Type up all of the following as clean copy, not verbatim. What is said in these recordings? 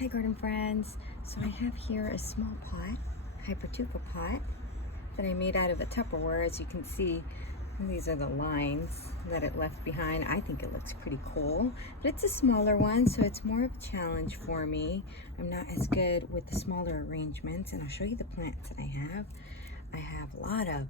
Hi garden friends. So I have here a small pot, Hypertuca pot, that I made out of a Tupperware. As you can see, these are the lines that it left behind. I think it looks pretty cool, but it's a smaller one, so it's more of a challenge for me. I'm not as good with the smaller arrangements, and I'll show you the plants that I have. I have a lot of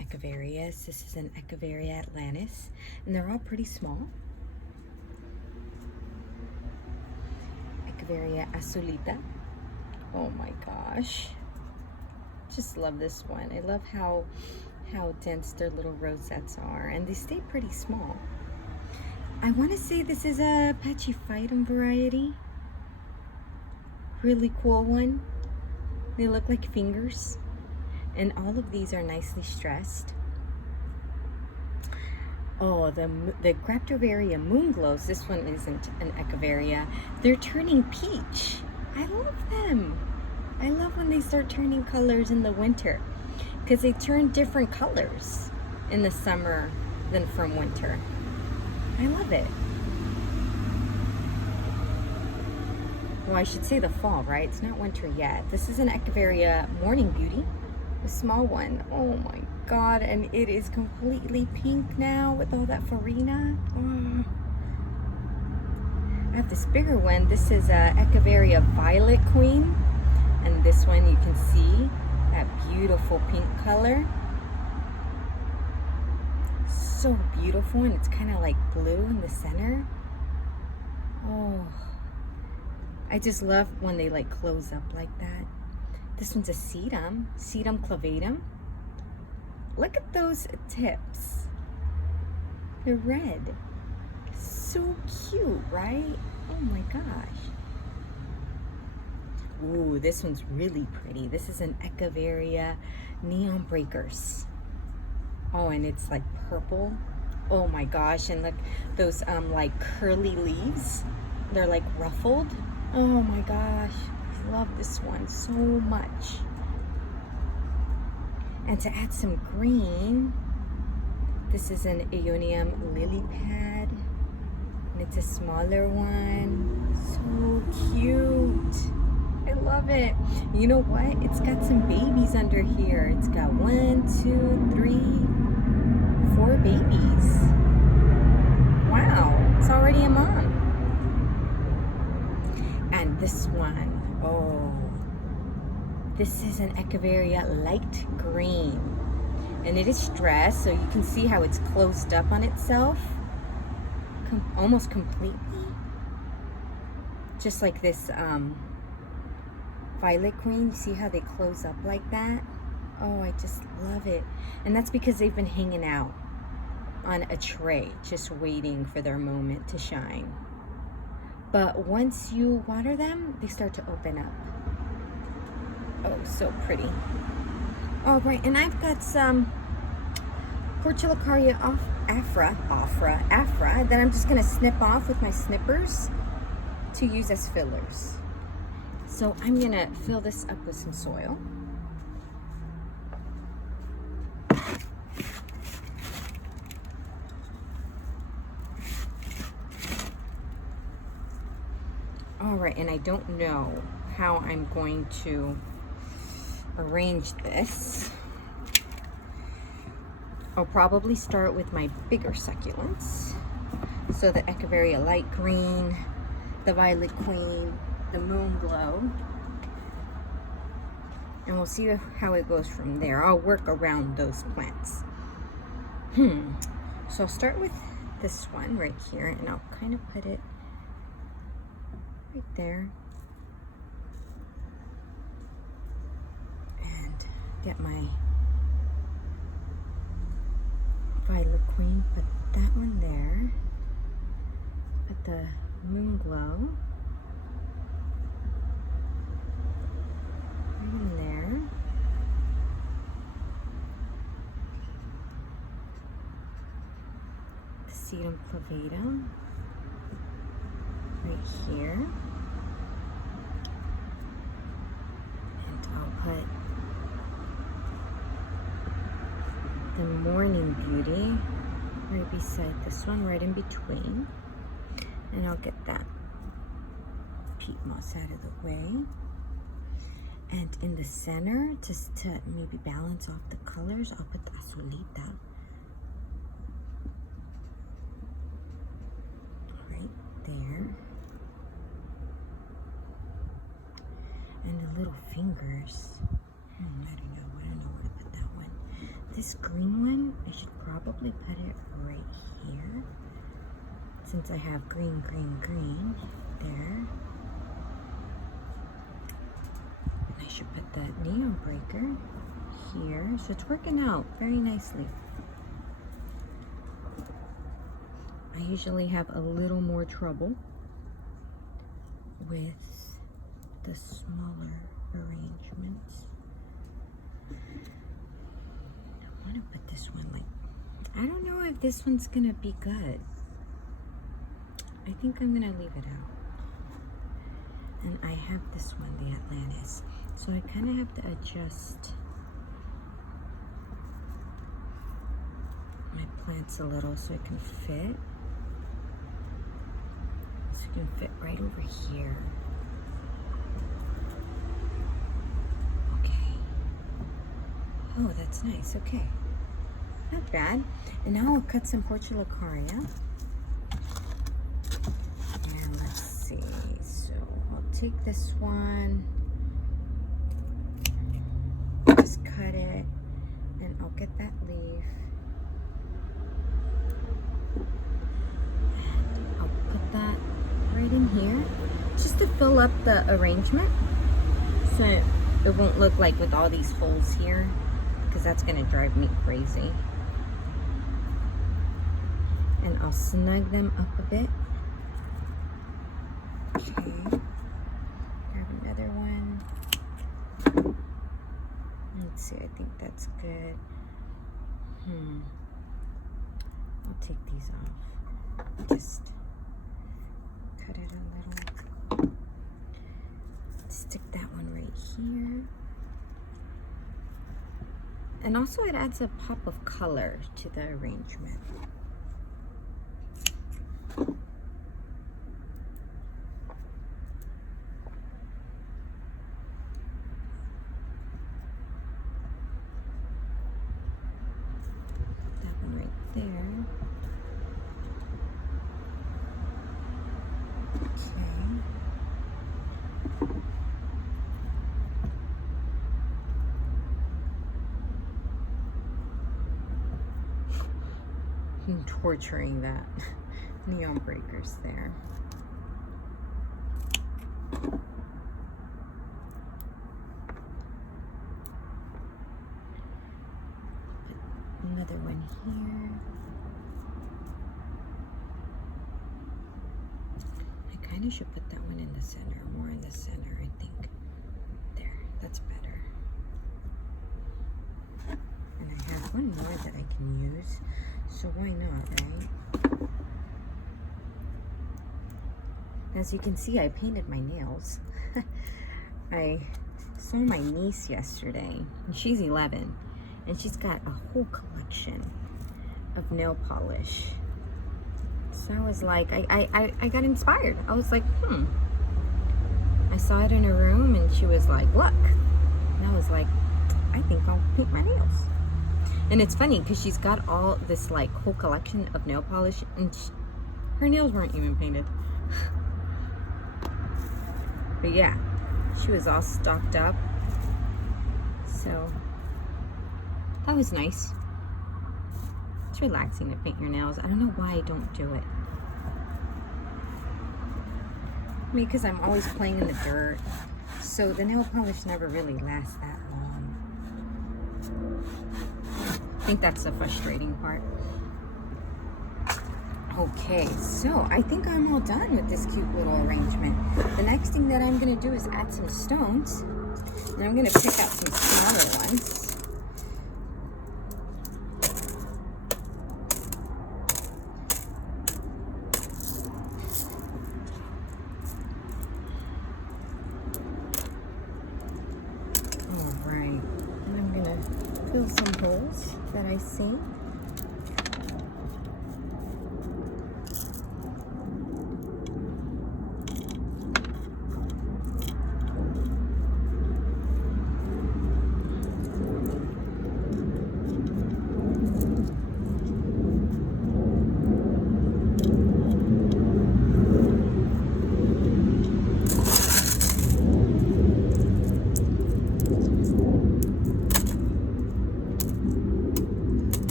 Echeverias. This is an Echeveria Atlantis, and they're all pretty small. Echeveria Azulita. Oh my gosh. Just love this one. I love how dense their little rosettes are, and they stay pretty small. I want to say this is a Pachyphytum variety. Really cool one. They look like fingers, and all of these are nicely stressed. Oh, the Graptoveria Moonglows. This one isn't an Echeveria. They're turning peach. I love them. I love when they start turning colors in the winter, because they turn different colors in the summer than from winter. I love it. Well, I should say the fall, right? It's not winter yet. This is an Echeveria Morning Beauty, a small one. Oh my God, and it is completely pink now with all that farina. Oh. I have this bigger one. This is a Echeveria Violet Queen, and this one you can see that beautiful pink color. So beautiful, and it's kind of like blue in the center. Oh, I just love when they like close up like that. This one's a Sedum Clavatum. Look at those tips. They're red. So cute, right? Oh my gosh. Ooh, this one's really pretty. This is an Echeveria Neon Breakers. Oh, and it's like purple. Oh my gosh, and look, those like curly leaves. They're like ruffled. Oh my gosh, I love this one so much. And to add some green, this is an Aeonium lily pad, and it's a smaller one. So cute. I love it. You know what? It's got some babies under here. It's got 1, 2, 3, 4 babies. Wow, it's already a mom. And this one, oh, this is an Echeveria light green, and it is stressed, so you can see how it's closed up on itself, almost completely, just like this Violet Queen. You see how they close up like that? Oh, I just love it. And that's because they've been hanging out on a tray, just waiting for their moment to shine. But once you water them, they start to open up. Oh, so pretty. All right, and I've got some Portulacaria Afra that I'm just gonna snip off with my snippers to use as fillers. So I'm gonna fill this up with some soil. All right, and I don't know how I'm going to arrange this. I'll probably start with my bigger succulents. So the Echeveria light green, the Violet Queen, the Moonglow, and we'll see how it goes from there. I'll work around those plants. So I'll start with this one right here, and I'll kind of put it right there, and get my Violet Queen, put that one there, put the Moonglow right in there, the Sedum Clavatum right here, and I'll put the Morning Beauty right beside this one, right in between, and I'll get that peat moss out of the way. And in the center, just to maybe balance off the colors, I'll put the Azulita. Right there. And the little fingers. I don't know where to put that one. This green one, I should probably put it right here. Since I have green, green, green there. I should put that neon breaker here. So it's working out very nicely. I usually have a little more trouble with the smaller arrangements. I want to put this one like, I don't know if this one's gonna be good. I think I'm gonna leave it out. And I have this one, the Atlantis. So I kind of have to adjust my plants a little so it can fit. So it can fit right over here. Okay. Oh, that's nice. Okay. Not bad. And now I'll cut some Portulacaria. And let's see. So I'll take this one. Just cut it. And I'll get that leaf. And I'll put that right in here. Just to fill up the arrangement. So it won't look like with all these holes here. Because that's going to drive me crazy. And I'll snug them up a bit. Okay. Grab another one. Let's see, I think that's good. I'll take these off. Just cut it a little. Stick that one right here. And also it adds a pop of color to the arrangement. I'm torturing that neon breakers there. Put another one here. I kind of should put that one in the center, more in the center, I think. There, that's better. And I have one more that I can use. So why not, right? As you can see, I painted my nails. I saw my niece yesterday, and she's 11, and she's got a whole collection of nail polish. So I was like, I got inspired. I was like, I saw it in her room, and she was like, look. And I was like, I think I'll paint my nails. And it's funny because she's got all this like whole collection of nail polish, and her nails weren't even painted. But yeah, she was all stocked up. So that was nice. It's relaxing to paint your nails. I don't know why I don't do it. Maybe because I'm always playing in the dirt. So the nail polish never really lasts that long. I think that's the frustrating part. Okay, so I think I'm all done with this cute little arrangement. The next thing that I'm going to do is add some stones. And I'm going to pick out some smaller ones. All right, and I'm going to fill some holes that I see.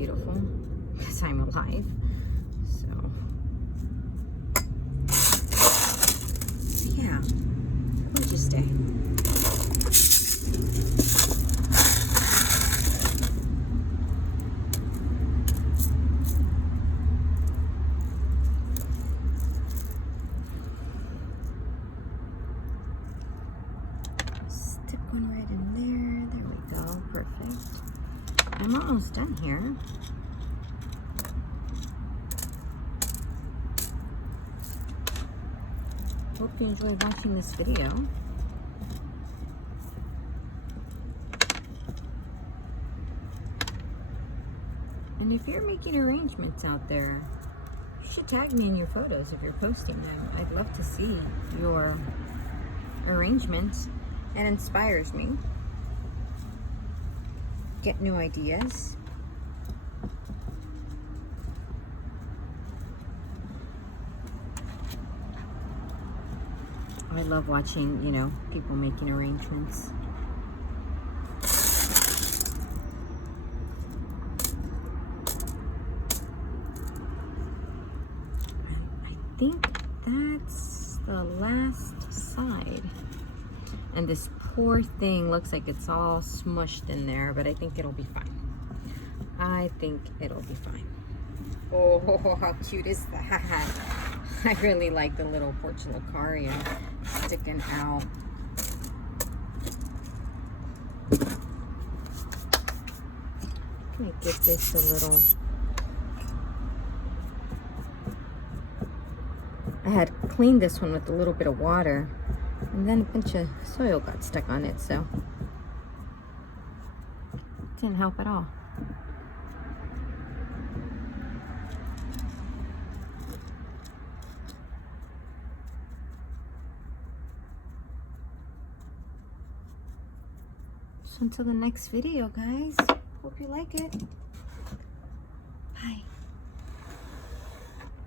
beautiful because I'm alive. So yeah, gorgeous day. Stick one right in there. There we go. Perfect. I'm almost done here. Hope you enjoy watching this video. And if you're making arrangements out there, you should tag me in your photos if you're posting them. I'd love to see your arrangements. It inspires me. Get new ideas. I love watching, you know, people making arrangements. I think that's the last side. And this poor thing looks like it's all smushed in there, but I think it'll be fine. I think it'll be fine. Oh, how cute is that? I really like the little Portulacaria sticking out. I'm gonna give this a little. I had cleaned this one with a little bit of water, and then a bunch of soil got stuck on it, so it didn't help at all. So until the next video, guys, hope you like it.